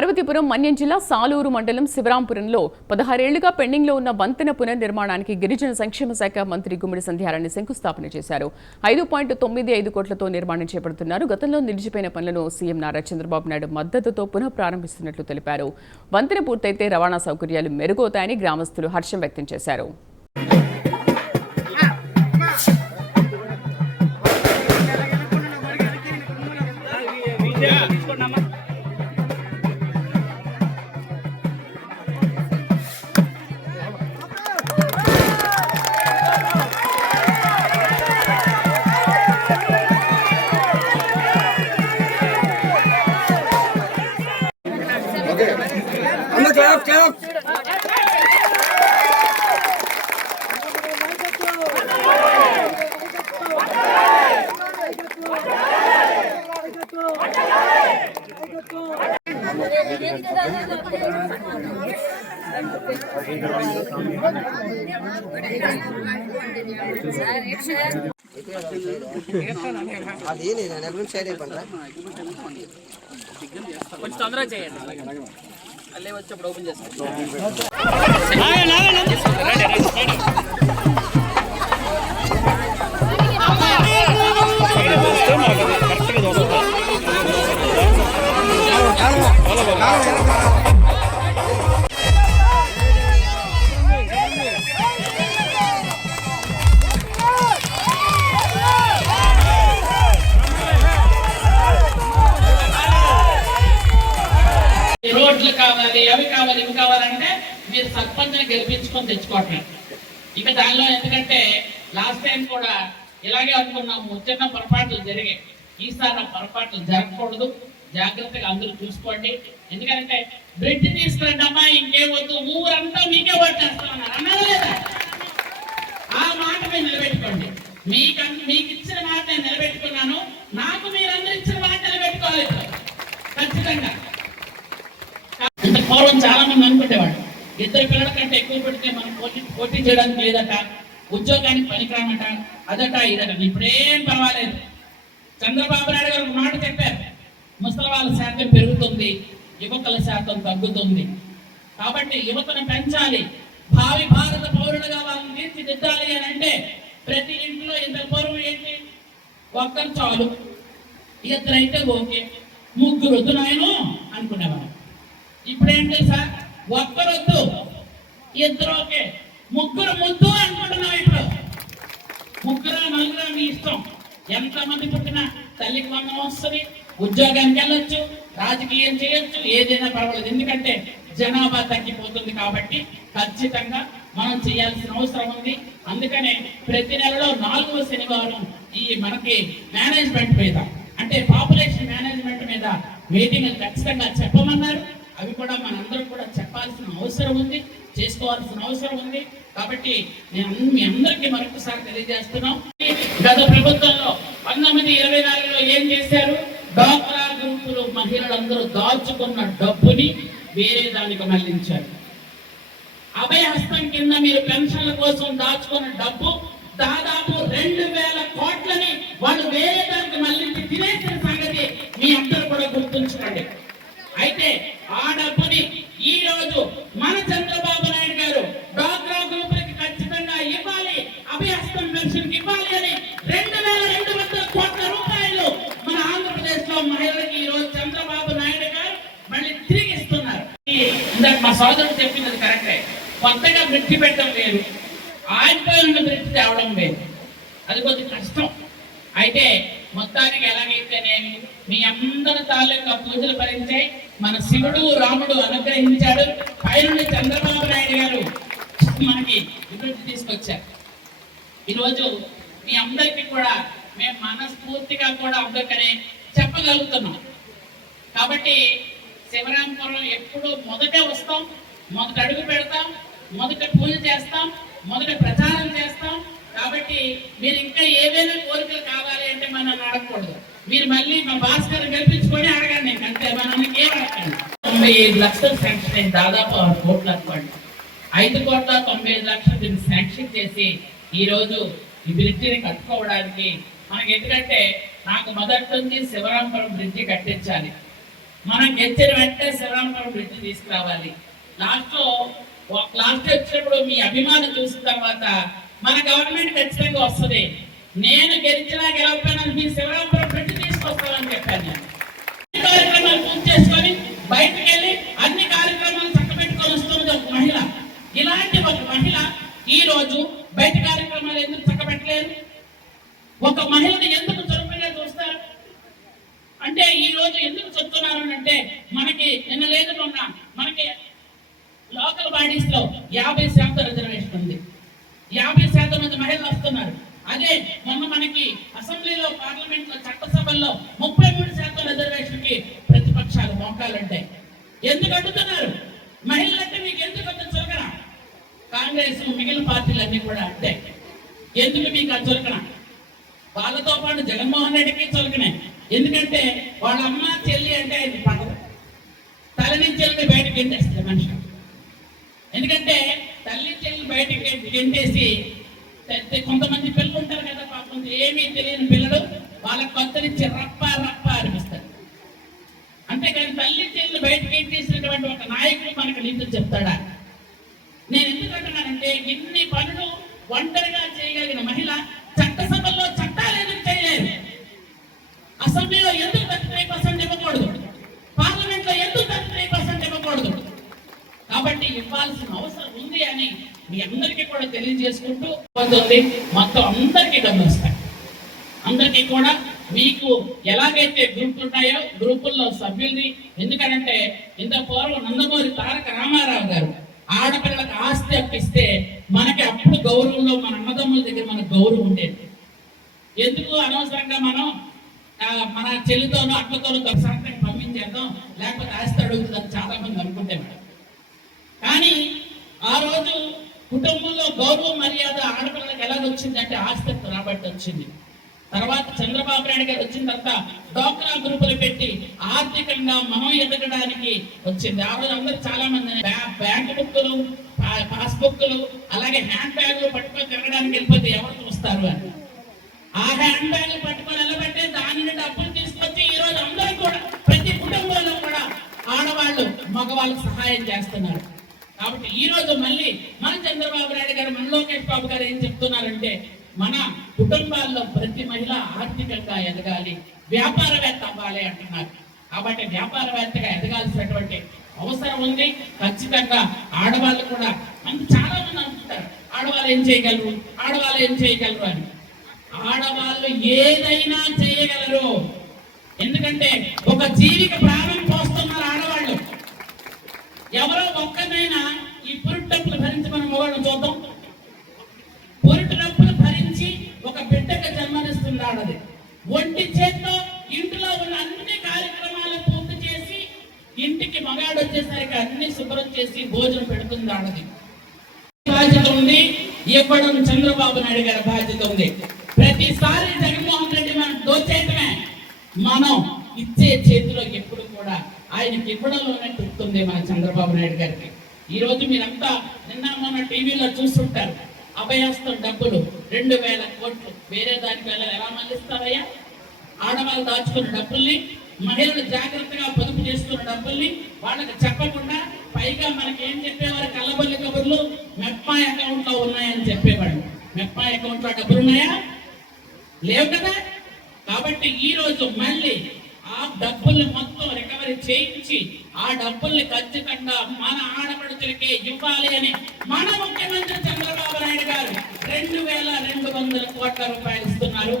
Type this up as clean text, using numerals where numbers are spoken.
పార్వతీపురం మన్యం జిల్లా సాలూరు మండలం శివరాంపురంలో 16 ఏళ్లుగా పెండింగ్లో ఉన్న వంతెన పునర్నిర్మాణానికి గిరిజన సంక్షేమ శాఖ మంత్రి గుమ్మడి సంధ్యారాణి శంకుస్థాపన చేశారు. 5.95 కోట్లతో నిర్మాణం చేపడుతున్నారు. గతంలో నిలిచిపోయిన పనులను సీఎం నారా చంద్రబాబు నాయుడు మద్దతుతో పునః ప్రారంభిస్తున్నట్లు తెలిపారు. వంతెన పూర్తయితే రవాణా సౌకర్యాలు మెరుగవుతాయని గ్రామస్తులు హర్షం వ్యక్తం చేశారు. అది నేను ఎప్పుడు సైడ్ అయిపోయిందా కొంచెం తొందరగా చేయండి. అల్లే వచ్చేప్పుడు ఓపెన్ చేస్తాను. రోడ్లు కావాలి, అవి కావాలి, ఇవి కావాలంటే మీరు సర్పంచ్ని గెలిపించుకొని తెచ్చుకోవట్లేదు. ఇక దానిలో ఎందుకంటే లాస్ట్ టైం కూడా ఇలాగే అనుకున్నాము, చిన్న పొరపాట్లు జరిగాయి. ఈసారి పొరపాట్లు జరగకూడదు, జాగ్రత్తగా అందరూ చూసుకోండి. ఎందుకంటే బ్రిడ్జ్ తీసుకురండి అమ్మా, ఇంకేమొద్దు, ఊరంతా మీకే ఓటేస్తామన్నారు అన్నారు లేదా? ఆ మాట మీరు నిలబెట్టుకోండి. మీకు ఇచ్చిన మాట నేను నిలబెట్టుకున్నాను, నాకు మీరందరూ ఇచ్చిన మాట నిలబెట్టుకోవాలి ఖచ్చితంగా. అంటే పూర్వం చాలా మంది అనుకునేవాడు, 2 పిల్లల కంటే ఎక్కువ పెడితే మనం పోటీ చేయడానికి లేదట, ఉద్యోగానికి పనికిరామట, అదట ఇదట. ఇప్పుడేం పర్వాలేదు. చంద్రబాబు నాయుడు గారు ఒక మాట చెప్పారు, ముసలి వాళ్ళ శాతం పెరుగుతుంది, యువకుల శాతం తగ్గుతుంది. కాబట్టి యువతను పెంచాలి, భావి భారత పౌరులుగా వాళ్ళని తీర్చిదిద్దాలి అని అంటే ప్రతి ఇంట్లో ఇంత పూర్వం ఏంటి, ఒక్కరు చాలు, 2 అయితే ఓకే, 3 వద్దు నాయను అనుకునేవారు. ఇప్పుడేంటి సార్, 1 వద్దు, 2 ఓకే, 3 ముద్దు అనుకుంటున్నాం. ఇప్పుడు 3 4 మీ ఇష్టం. ఎంతమంది పుట్టినా తల్లికి వందనం వస్తుంది, ఉద్యోగానికి వెళ్ళొచ్చు, రాజకీయం చేయొచ్చు, ఏదైనా పర్వాలేదు. ఎందుకంటే జనాభా తగ్గిపోతుంది కాబట్టి ఖచ్చితంగా మనం చేయాల్సిన అవసరం ఉంది. అందుకనే ప్రతి నెలలో 4వ శనివారం ఈ మనకి మేనేజ్మెంట్ మీద, అంటే పాపులేషన్ మేనేజ్మెంట్ మీద మీటింగ్లు ఖచ్చితంగా చెప్పమన్నారు. అవి కూడా మనందరం కూడా చెప్పాల్సిన అవసరం ఉంది, చేసుకోవాల్సిన అవసరం ఉంది. కాబట్టి నేను మీ అందరికీ మరొకసారి తెలియజేస్తున్నాం, గత ప్రభుత్వంలో 1924లో ఏం చేశారు, డ్వాక్రా గ్రూపులు మహిళలందరూ దాచుకున్న డబ్బుని వేరే దానికి మళ్లించారు. అభయహస్తం కింద మీరు పెన్షన్ల కోసం దాచుకున్న డబ్బు దాదాపు 2000 కోట్లని వాళ్ళు వేరే దానికి మళ్లించి తినేసిన సంగతి మీ అందరూ కూడా గుర్తుంచుకోండి. అయితే ఆ డబ్బుని ఈ రోజు మన చంద్రబాబు నాయుడు గారు డ్వాక్రా గ్రూపులకి ఖచ్చితంగా ఇవ్వాలి, అభయహస్తం పెన్షన్ ఇవ్వాలి అని 2200 కోట్ల రూపాయలు మన ఆంధ్రప్రదేశ్ లో మహిళలకి ఈ రోజు చంద్రబాబు నాయుడు గారు మళ్ళీ తిరిగి ఇస్తున్నారు. మా సోదరుడు చెప్పింది కరెక్టే, కొత్తగా బ్రిడ్జి పెట్టడం వేరు, ఆగిపోయిన బ్రిడ్జి తేవడం వేరు, అది కొద్ది కష్టం. అయితే మొత్తానికి ఎలాగైతేనేమి మీ అందరి తాలూకా పూజలు భరించాయి, మన శివుడు రాముడు అనుగ్రహించాడు, పైనుండి చంద్రబాబు నాయుడు గారు మనకి అభివృద్ధి తీసుకొచ్చారు. ఈరోజు మీ అందరికీ కూడా మేము మనస్ఫూర్తిగా కూడా అందరికనే చెప్పగలుగుతున్నాం. కాబట్టి శివరాంపురం ఎప్పుడు మొదటే వస్తాం, మొదట అడుగు పెడతాం, మొదట పూజ చేస్తాం, మొదట ప్రచారం చేస్తాం. కాబట్టి మీరు ఇంకా ఏదైనా కోరికలు కావాలి అంటే మనం అడగకూడదు, మీరు మళ్ళీ మా భాస్కర్ గెలిపించుకొని అడగండి, అంతే. మనకి ఏం అడగండి. 95 లక్షలు శాంక్షన్ అయింది, దాదాపు 6 కోట్లు అనుకోండి. 5,95,00,000 దీన్ని శాంక్షన్ చేసి ఈ రోజు ఈ బ్రిడ్జిని కట్టుకోవడానికి మనకి, ఎందుకంటే నాకు మొదటి నుంచి శివరాంపురం బ్రిడ్జి కట్టించాలి. మనం గెలిచిన వెంటనే శివరాంపురం బ్రిడ్జ్ తీసుకురావాలి. లాస్ట్ వచ్చినప్పుడు మీ అభిమానం చూసిన తర్వాత మన గవర్నమెంట్ ఖచ్చితంగా వస్తుంది. నేను గెలవకపోయినా మీ శివరాంపురం బ్రిడ్జ్ తీసుకొస్తానని చెప్పాను. నేను కార్యక్రమాలు పూర్తి చేసుకొని బయటకు వెళ్ళి అన్ని కార్యక్రమాలు చక్కబెట్టుకొని వస్తున్నది ఒక మహిళ. ఇలాంటి ఒక మహిళ ఈ రోజు బయట కార్యక్రమాలు ఎందుకు చక్కబెట్టలేరు? ఒక మహిళను ఎందుకు చురుకుగా చూస్తారు అంటే ఈ రోజు ఎందుకు చెప్తున్నారు అంటే మనకి నిన్న లేదు మొన్న మనకి లోకల్ బాడీస్ లో 50% రిజర్వేషన్ ఉంది. 50% మంది మహిళలు వస్తున్నారు. అదే మొన్న మనకి అసెంబ్లీలో పార్లమెంట్ లో చట్టసభల్లో 33% రిజర్వేషన్ కి ప్రతిపక్షాలు మోకాలుంటాయి. ఎందుకు అడుగుతున్నారు? మహిళలంటే మీకు ఎందుకు అంత చులకన? కాంగ్రెస్ మిగిలిన పార్టీలన్నీ కూడా అంటే ఎందుకు మీకు ఆ చులకన? వాళ్ళతో పాటు జగన్మోహన్ రెడ్డికి చులకనే. ఎందుకంటే వాళ్ళ అమ్మ చెల్లి అంటే ఆయన పడదు. తల నుంచి చెల్లి బయటకు గెంటేస్తుంది మనిషి. ఎందుకంటే తల్లి చెల్లి బయటకు గెంటేసి కొంతమంది పిల్లలు ఉంటారు కదా పాపం ఏమీ తెలియని పిల్లలు వాళ్ళకి కొత్త నుంచి రప్ప రప్ప అనిపిస్తారు. అంతేకాని తల్లి చెల్లి బయటకు గెంటేసినటువంటి ఒక నాయకుడు మనకు నీతులు చెప్తాడా? నేను ఎందుకు అంటున్నానంటే ఇన్ని పనులు ఒంటరిగా చేయగలిగిన మహిళ చట్టసభల్లో చట్టాలు ఎందుకు చేయలేదు? అసెంబ్లీలో ఎందుకు 33% ఇవ్వకూడదు? పార్లమెంట్ లో ఎందుకు 33% ఇవ్వకూడదు? కాబట్టి ఇవ్వాల్సిన అవసరం ఉంది అని మీ అందరికీ కూడా తెలియజేసుకుంటూ మొత్తం అందరికీ డబ్బులు వస్తాయి. అందరికీ కూడా మీకు ఎలాగైతే గ్రూపులు ఉన్నాయో గ్రూపుల్లో సభ్యుల్ని, ఎందుకనంటే ఇంత పూర్వం నందమూరి తారక రామారావు గారు ఆడపిల్లలకు ఆస్తి అప్పిస్తే మనకి అప్పుడు గౌరవంలో మన అన్నదమ్ముల దగ్గర మనకు గౌరవం ఉండేది. ఎందుకు అనవసరంగా మనం మన చెల్లితోనూ అక్కతోనూ దర్శనానికి పంపించేద్దాం లేకపోతే ఆస్తి అడుగుతుందని చాలా మంది అనుకుంటే మేడం. కానీ ఆ రోజు కుటుంబంలో గౌరవ మర్యాద ఆడపిల్లలకు ఎలాగొచ్చిందంటే ఆస్తి రాబట్టి వచ్చింది. తర్వాత చంద్రబాబు నాయుడు గారు వచ్చిన తర్వాత డ్వాక్రా గ్రూపులు పెట్టి ఆర్థికంగా మనం ఎదగడానికి వచ్చింది. ఆ రోజు అందరూ చాలా మంది బ్యాంక్ బుక్కులు, పాస్బుక్లు, అలాగే హ్యాండ్ బ్యాగులు పట్టుకొని తిరగడానికి వెళ్ళిపోతే ఎవరు చూస్తారు అని ఆ హ్యాండ్ బ్యాగులు పట్టుకొని వెళ్ళబట్టే దాని నుండి అప్పులు తీసుకొచ్చి ఈ రోజు అందరూ కూడా ప్రతి కుటుంబంలో కూడా ఆడవాళ్ళు మగవాళ్ళకు సహాయం చేస్తున్నారు. కాబట్టి ఈ రోజు మళ్ళీ మన చంద్రబాబు నాయుడు గారు, మన లోకేష్ బాబు గారు ఏం చెప్తున్నారంటే మన కుటుంబాల్లో ప్రతి మహిళ ఆర్థికంగా ఎదగాలి, వ్యాపారవేత్త అవ్వాలి అంటున్నారు. కాబట్టి వ్యాపారవేత్తగా ఎదగాల్సినటువంటి అవసరం ఉంది. ఖచ్చితంగా ఆడవాళ్ళు కూడా చాలా మంది అనుకుంటారు ఆడవాళ్ళు ఏం చేయగలరు, ఆడవాళ్ళు ఏం చేయగలరు అని. ఆడవాళ్ళు ఏదైనా చేయగలరు. ఎందుకంటే ఒక జీవికి ప్రాణం పోస్తున్నారు ఆడవాళ్ళు. ఎవరో ఒక్కనైనా ఈ పురుటి డబ్బులు భరించి మనం మొగలను చూద్దాం. పురుటి డబ్బులు భరించి ఒక బిడ్డకు జన్మనిస్తుంది ఆడది. ఒంటి చేత్తో ఇంట్లో ఉన్న అన్ని కార్యక్రమాలు పూర్తి చేసి ఇంటికి మగాడు వచ్చేసరికి అన్ని శుభ్రం చేసి భోజనం పెడుతుంది ఆడది. బాధ్యత ఉంది. ఇవ్వడం చంద్రబాబు నాయుడు గారి బాధ్యత ఉంది. ప్రతిసారి జగన్మోహన్ రెడ్డి మనం దోచేయటమే, మనం ఇచ్చే చేతిలో ఎప్పుడు కూడా ఆయనకి ఇవ్వడంలోనే తృప్తుంది మన చంద్రబాబు నాయుడు గారికి. ఈ రోజు మీరంతా నిన్న మొన్న టీవీలో చూస్తుంటారు. అభయహస్తం డబ్బులు 2000 కోట్లు వేరే దానికి వెళ్ళాలి. ఎలా మళ్ళిస్తారయ్యా? ఆడవాళ్ళు దాచుకున్న డబ్బుల్ని, మహిళలు జాగ్రత్తగా పొదుపు చేసుకున్న డబ్బుల్ని వాళ్ళకి చెప్పకుండా పైగా మనకి ఏం చెప్పేవారు? కళ్ళబొల్లి కబుర్లు మెప్పా అకౌంట్ లో ఉన్నాయని చెప్పేవాడు. మెప్పా అకౌంట్ లో డబ్బులు ఉన్నాయా? లేవు కదా. కాబట్టి ఈ రోజు మళ్ళీ ఆ డబ్బుల్ని మొత్తం రికవరీ చేయించి ఆ డబ్బుల్ని ఖచ్చితంగా మన ఆడపడుచులకే ఇవ్వాలి అని మన ముఖ్యమంత్రి చంద్రబాబు నాయుడు గారు 2200 కోట్ల రూపాయలు ఇస్తున్నారు.